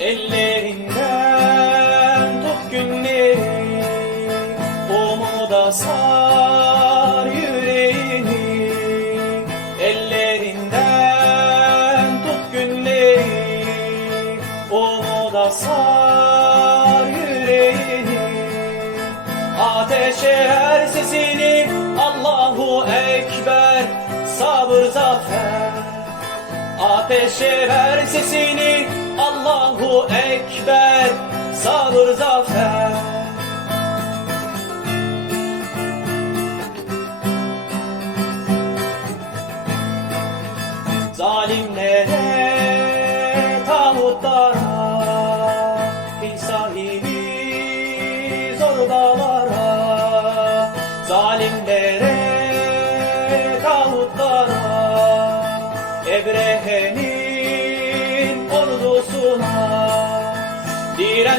Ellerinden tut günleri Umuda sar yüreğini. Ellerinden tut günleri Umuda sar yüreğini. Ateşe er sesini Allahu Ekber Sabır zafer. Ateşe ver sesini Allahu Ekber Sabır zafer. Zalimlere tağutlara Dil sahibi zorbalara Zalimlere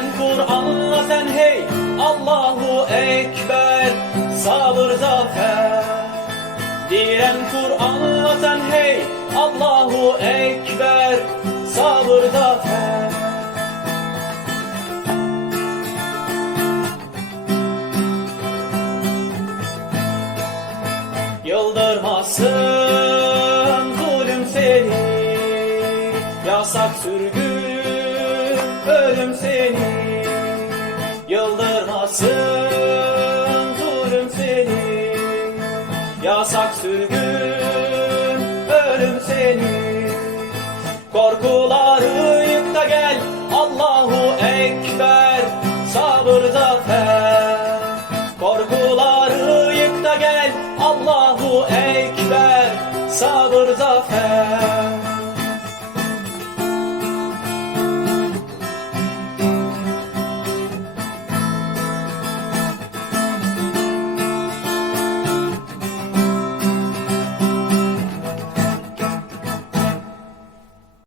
Diren Kur'an'la sen hey Allahu Ekber Sabır zafer. Diren Kur'an'la sen hey Allahu Ekber Sabır zafer. Yıldırmasın zulüm seni Yasak sürgün ölüm seni. Yıldırmasın zulüm seni. Yasak sürgün ölüm seni. Korkuları yık da gel Allahu Ekber Sabır zafer Korkuları yık da gel Allahu Ekber Sabır zafer